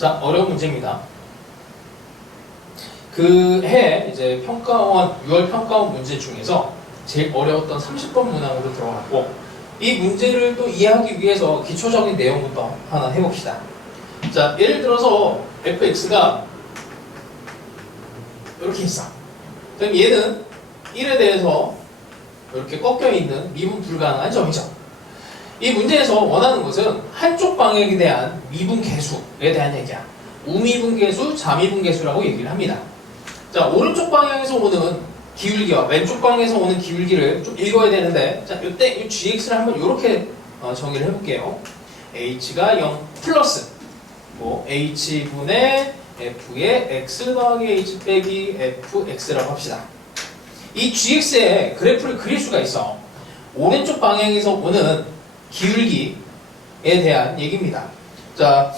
자, 어려운 문제입니다. 그 해 이제 평가원 6월 평가원 문제 중에서 제일 어려웠던 30번 문항으로 들어갔고, 이 문제를 또 이해하기 위해서 기초적인 내용부터 하나 해봅시다. 자, 예를 들어서 fx가 이렇게 있어. 그럼 얘는 1에 대해서 이렇게 꺾여 있는 미분 불가능한 점이죠. 이 문제에서 원하는 것은 한쪽 방향에 대한 미분 계수에 대한 얘기야. 우미분 계수, 자미분 계수라고 얘기를 합니다. 자, 오른쪽 방향에서 오는 기울기와 왼쪽 방향에서 오는 기울기를 좀 읽어야 되는데, 자, 이때 이 gx를 한번 이렇게 정의를 해볼게요. h가 0 플러스 뭐 h분의 f의 x 더하기 h 빼기 fx라고 합시다. 이 gx의 그래프를 그릴 수가 있어. 오른쪽 방향에서 오는 기울기에 대한 얘기입니다. 자,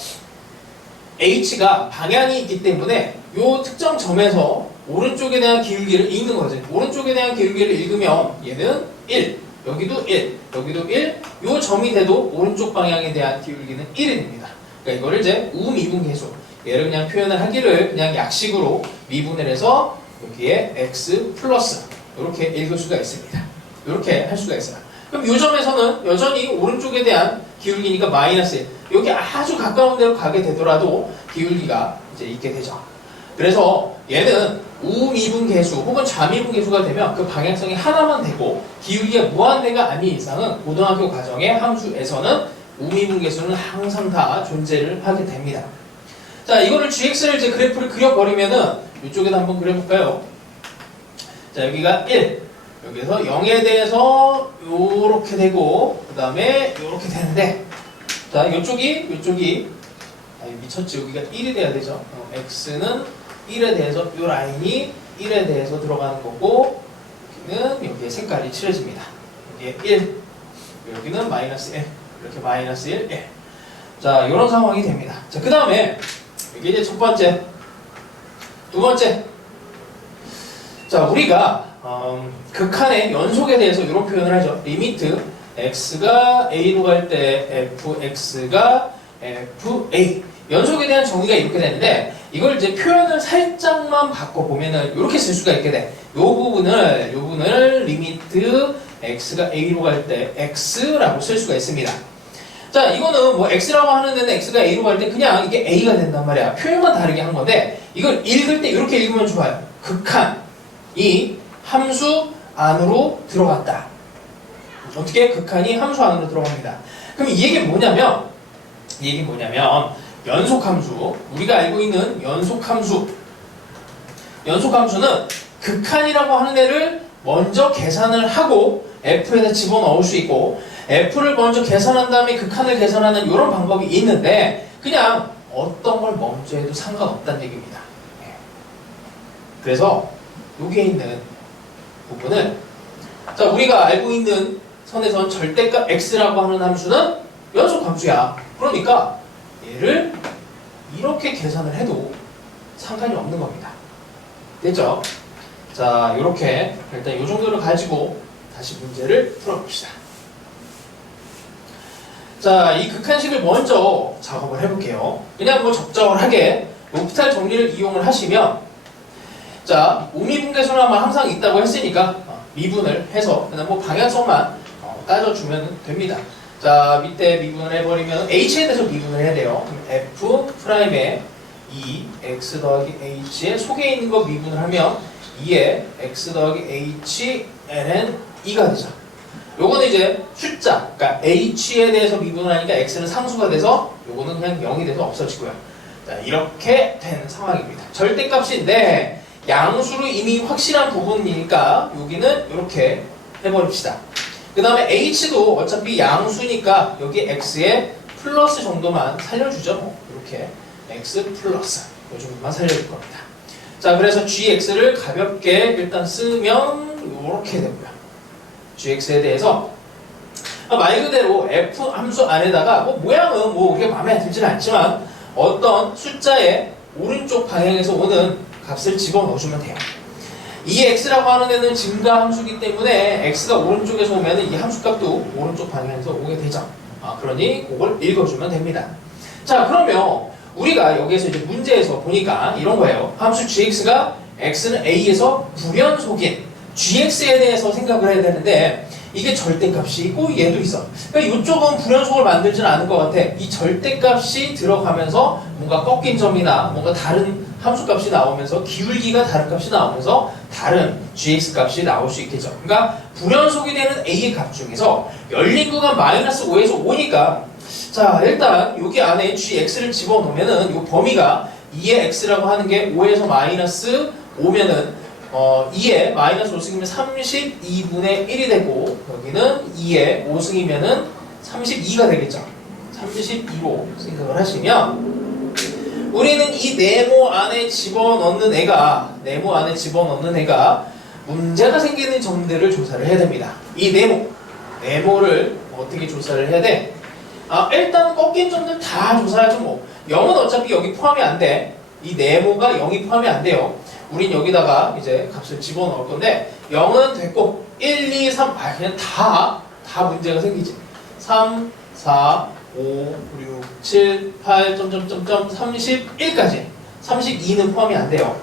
h가 방향이 있기 때문에 이 특정 점에서 오른쪽에 대한 기울기를 읽는 거지. 오른쪽에 대한 기울기를 읽으면 얘는 1, 여기도 1, 여기도 1, 이 점이 돼도 오른쪽 방향에 대한 기울기는 1이 됩니다. 그러니까 이거를 이제 우미분 계수, 얘를 그냥 표현을 하기를 그냥 약식으로 미분을 해서 여기에 x 플러스 이렇게 읽을 수가 있습니다. 이렇게 할 수가 있어요. 그럼 이 점에서는 여전히 오른쪽에 대한 기울기니까 마이너스 1. 여기 아주 가까운 데로 가게 되더라도 기울기가 이제 있게 되죠. 그래서 얘는 우미분 계수 혹은 자미분 계수가 되면 그 방향성이 하나만 되고 기울기가 무한대가 아닌 이상은 고등학교 과정의 함수에서는 우미분 계수는 항상 다 존재를 하게 됩니다. 자, 이거를 gx를 이제 그래프를 그려버리면은 이쪽에도 한번 그려볼까요? 자, 여기가 1. 여기서 0에 대해서 요렇게 되고, 그 다음에 요렇게 되는데, 자, 요쪽이, 미쳤지. 여기가 1이 돼야 되죠. x는 1에 대해서, 요 라인이 1에 대해서 들어가는 거고, 여기는 여기에 색깔이 칠해집니다. 여기에 1, 여기는 마이너스 1, 이렇게 마이너스 1, 1. 자, 요런 상황이 됩니다. 자, 그 다음에, 이게 이제 첫 번째, 두 번째. 자, 우리가 극한의 연속에 대해서 이런 표현을 하죠. 리미트 x가 a로 갈 때 fx가 fa. 연속에 대한 정의가 이렇게 되는데, 이걸 이제 표현을 살짝만 바꿔보면은 이렇게 쓸 수가 있게 돼. 요 부분을 리미트 x가 a로 갈 때 x라고 쓸 수가 있습니다. 자, 이거는 뭐 x라고 하는 데는 x가 a로 갈 때 그냥 이게 a가 된단 말이야. 표현만 다르게 한 건데, 이걸 읽을 때 이렇게 읽으면 좋아요. 극한이 함수 안으로 들어갔다. 어떻게? 극한이 함수 안으로 들어갑니다. 그럼 이 얘기는 뭐냐면 연속함수, 우리가 알고 있는 연속함수는 극한이라고 하는 애를 먼저 계산을 하고 f에다 집어넣을 수 있고, f를 먼저 계산한 다음에 극한을 계산하는 이런 방법이 있는데, 그냥 어떤 걸 먼저 해도 상관없다는 얘기입니다. 그래서 여기에 있는 부분을, 자, 우리가 알고 있는 선에선 절대값 x라고 하는 함수는 연속함수야. 그러니까 얘를 이렇게 계산을 해도 상관이 없는 겁니다. 됐죠? 자, 이렇게 일단 이 정도를 가지고 다시 문제를 풀어봅시다. 자, 이 극한식을 먼저 작업을 해볼게요. 그냥 뭐 적절하게 로피탈 정리를 이용을 하시면, 자, 우미분계수는 항상 있다고 했으니까 미분을 해서 그냥 뭐 방향성만 따져주면 됩니다. 자, 밑에 미분을 해버리면 h에 대해서 미분을 해야 돼요. 그럼 f 프라임에 2 x 더하기 h의 속에 있는 거 미분을 하면 2에 x 더하기 h n은 2가 되죠. 요거는 이제 숫자, 그러니까 h에 대해서 미분을 하니까 x는 상수가 돼서 요거는 그냥 0이 돼서 없어지고요. 자, 이렇게 된 상황입니다. 절대값인데 양수로 이미 확실한 부분이니까 여기는 이렇게 해버립시다. 그 다음에 h도 어차피 양수니까 여기 x에 플러스 정도만 살려주죠. 이렇게 x 플러스 이 정도만 살려줄 겁니다. 자, 그래서 gx를 가볍게 일단 쓰면 이렇게 되고요. gx에 대해서 말 그대로 f 함수 안에다가 뭐 모양은 뭐 그렇게 마음에 들지는 않지만 어떤 숫자의 오른쪽 방향에서 오는 값을 집어넣어주면 돼요. 이 x라고 하는 애는 증가 함수이기 때문에 x가 오른쪽에서 오면 이 함수값도 오른쪽 방향에서 오게 되죠. 그러니 그걸 읽어주면 됩니다. 자, 그러면 우리가 여기에서 이제 문제에서 보니까 이런 거예요. 함수 gx가 x는 a에서 불연속인 gx에 대해서 생각을 해야 되는데 이게 절대값이 있고 얘도 있어. 그러니까 이쪽은 불연속을 만들지는 않을 것 같아. 이 절대값이 들어가면서 뭔가 꺾인 점이나 뭔가 다른 함수값이 나오면서 기울기가 다른 값이 나오면서 다른 gx 값이 나올 수 있겠죠. 그러니까 불연속이 되는 a의 값 중에서 열린 구간 마이너스 5에서 5니까 자 일단 여기 안에 gx를 집어넣으면은 이 범위가 2의 x라고 하는 게 5에서 마이너스 5면은 2에 마이너스 5승이면 32분의 1이 되고 여기는 2에 5승이면은 32가 되겠죠. 32로 생각을 하시면 우리는 이 네모 안에 집어넣는 애가 문제가 생기는 점들을 조사를 해야 됩니다. 이 네모를 어떻게 조사를 해야 돼? 일단 꺾인 점들 다 조사하죠. 뭐 0은 어차피 여기 포함이 안 돼. 이 네모가 0이 포함이 안 돼요. 우린 여기다가 이제 값을 집어넣을 건데 0은 됐고 1, 2, 3 그냥 다 문제가 생기지. 3, 4, 5, 6, 7, 8, 31까지 32는 포함이 안 돼요.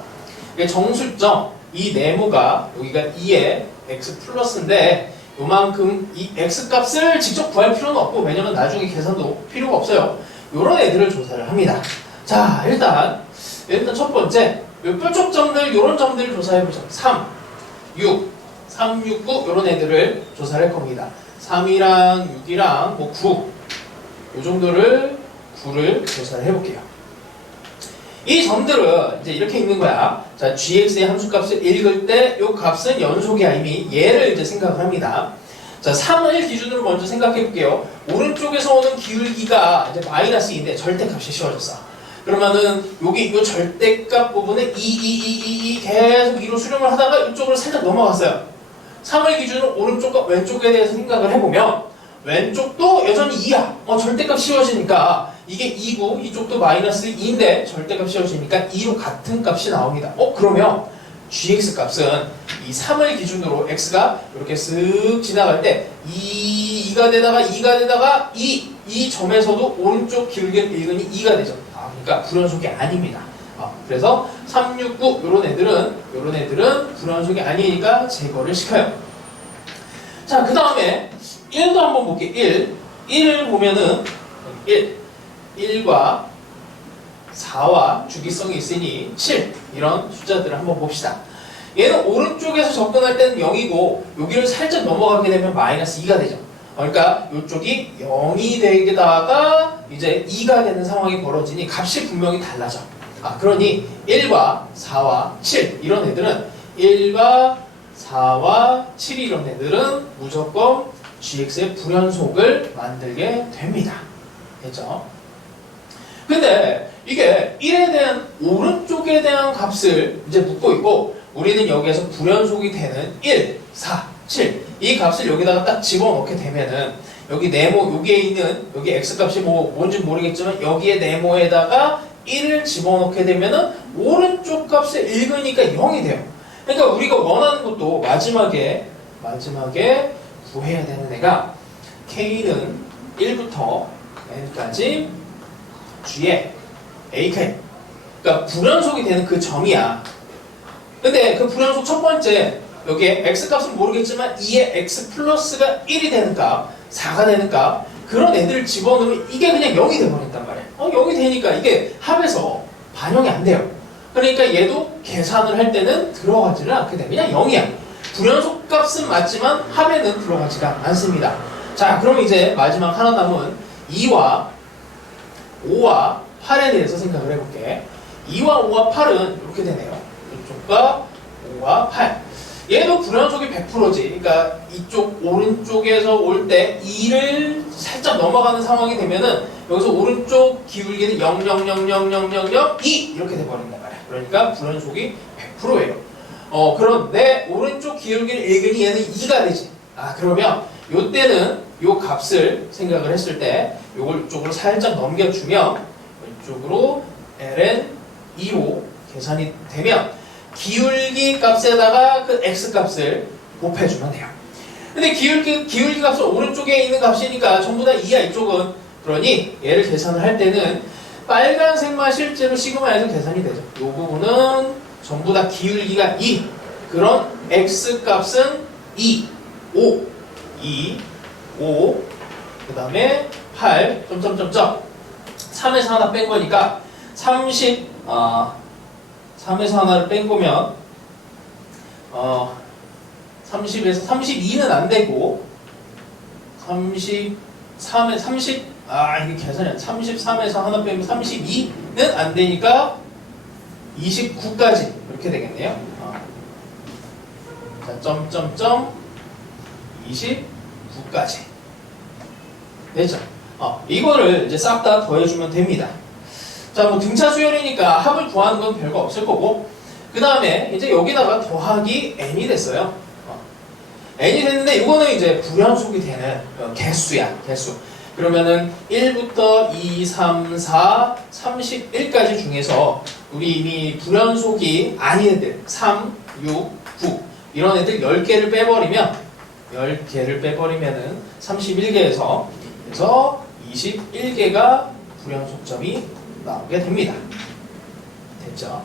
정수점 이 네모가 여기가 2의 x 플러스인데 요만큼 이 x 값을 직접 구할 필요는 없고 왜냐면 나중에 계산도 필요가 없어요. 요런 애들을 조사를 합니다. 자 일단 첫 번째 요 뾰족 점들 요런 점들을 조사해보죠. 3, 6, 3, 6, 9 요런 애들을 조사를 할 겁니다. 3이랑 6이랑 뭐 9 요 정도를 9를 조사를 해볼게요. 이 점들은 이제 이렇게 있는 거야. 자, gx의 함수값을 읽을 때 이 값은 연속이야. 이미 얘를 이제 생각을 합니다. 자, 3을 기준으로 먼저 생각해 볼게요. 오른쪽에서 오는 기울기가 이제 마이너스 2인데 절대값이 씌워졌어. 그러면은 여기 이 절대값 부분에 2 계속 2로 수렴을 하다가 이쪽으로 살짝 넘어갔어요. 3을 기준으로 오른쪽과 왼쪽에 대해서 생각을 해보면 왼쪽도 여전히 2야. 절대값 씌워지니까 이게 2고 이쪽도 마이너스 2인데 절대값 씌워지니까 2로 같은 값이 나옵니다. 그러면 gx 값은 이 3을 기준으로 x가 이렇게 쓱 지나갈 때 2가 되다가 2가 되다가 이 점에서도 오른쪽 기울기를 읽으니 2가 되죠. 그러니까 불연속이 아닙니다. 그래서 3, 6, 9 요런 애들은 불연속이 아니니까 제거를 시켜요. 자, 그 다음에 1도 한번 볼게요. 1을 보면은 1과 4와 주기성이 있으니 7 이런 숫자들을 한번 봅시다. 얘는 오른쪽에서 접근할 때는 0이고 여기를 살짝 넘어가게 되면 마이너스 2가 되죠. 그러니까 이쪽이 0이 되다가 이제 2가 되는 상황이 벌어지니 값이 분명히 달라져. 그러니 1과 4와 7 이런 애들은 1과 4와 7 이런 애들은 무조건 gx의 불연속을 만들게 됩니다. 됐죠? 근데 이게 1에 대한 오른쪽에 대한 값을 이제 묻고 있고 우리는 여기에서 불연속이 되는 1, 4, 7 이 값을 여기다가 딱 집어넣게 되면은 여기 네모 여기에 있는 여기 x값이 뭔지 모르겠지만 여기에 네모에다가 1을 집어넣게 되면은 오른쪽 값을 읽으니까 0이 돼요. 그러니까 우리가 원하는 것도 마지막에 구해야 되는 애가 k는 1부터 n까지 g의 ak 그러니까 불연속이 되는 그 점이야. 근데 그 불연속 첫 번째 여기에 x값은 모르겠지만 2의 x 플러스가 1이 되는 값 4가 되는 값 그런 애들을 집어넣으면 이게 그냥 0이 돼버린단 말이야. 0이 되니까 이게 합에서 반영이 안 돼요. 그러니까 얘도 계산을 할 때는 들어가지를 않게 돼. 그냥 0이야. 불연속 값은 맞지만 합에는 들어가지가 않습니다. 자, 그럼 이제 마지막 하나 남은 2와 5와 8에 대해서 생각을 해볼게. 2와 5와 8은 이렇게 되네요. 이쪽과 5와 8. 얘도 불연속이 100%지. 그러니까 이쪽 오른쪽에서 올 때 2를 살짝 넘어가는 상황이 되면은 여기서 오른쪽 기울기는 0, 0, 0, 0, 0, 0, 0, 2 이렇게 돼버린단 말이야. 그러니까 불연속이 100%예요. 그런데 오른쪽 기울기를 읽으니 얘는 2가 되지. 그러면 요때는 요 값을 생각을 했을 때 요걸 이쪽으로 살짝 넘겨주면 이쪽으로 ln 2로 계산이 되면 기울기 값에다가 그 x 값을 곱해주면 돼요. 근데 기울기 값은 오른쪽에 있는 값이니까 전부 다 2야 이쪽은. 그러니 얘를 계산을 할 때는 빨간색만 실제로 시그마에서 계산이 되죠. 이 부분은 전부 다 기울기가 2. 그런 x값은 2, 5, 2, 5, 그 다음에 8, 점점점점. 3에서 하나 뺀 거니까 30, 3에서 하나를 뺀 거면 30에서 32는 안 되고 33에 30, 이게 계산이 안 돼. 33에서 하나 빼면 32는 안 되니까 29까지 이렇게 되겠네요. 자, 점점점 29까지 됐죠? 이거를 이제 싹 다 더해주면 됩니다. 자, 뭐 등차 수열이니까 합을 구하는 건 별거 없을 거고, 그 다음에 이제 여기다가 더하기 n이 됐어요. n이 됐는데 이거는 이제 불연속이 되는 개수야, 개수. 그러면은 1부터 2, 3, 4, 31까지 중에서 우리 이미 불연속이 아닌 애들 3, 6, 9 이런 애들 10개를 빼버리면 31개에서 그래서 21개가 불연속점이 나오게 됩니다. 됐죠?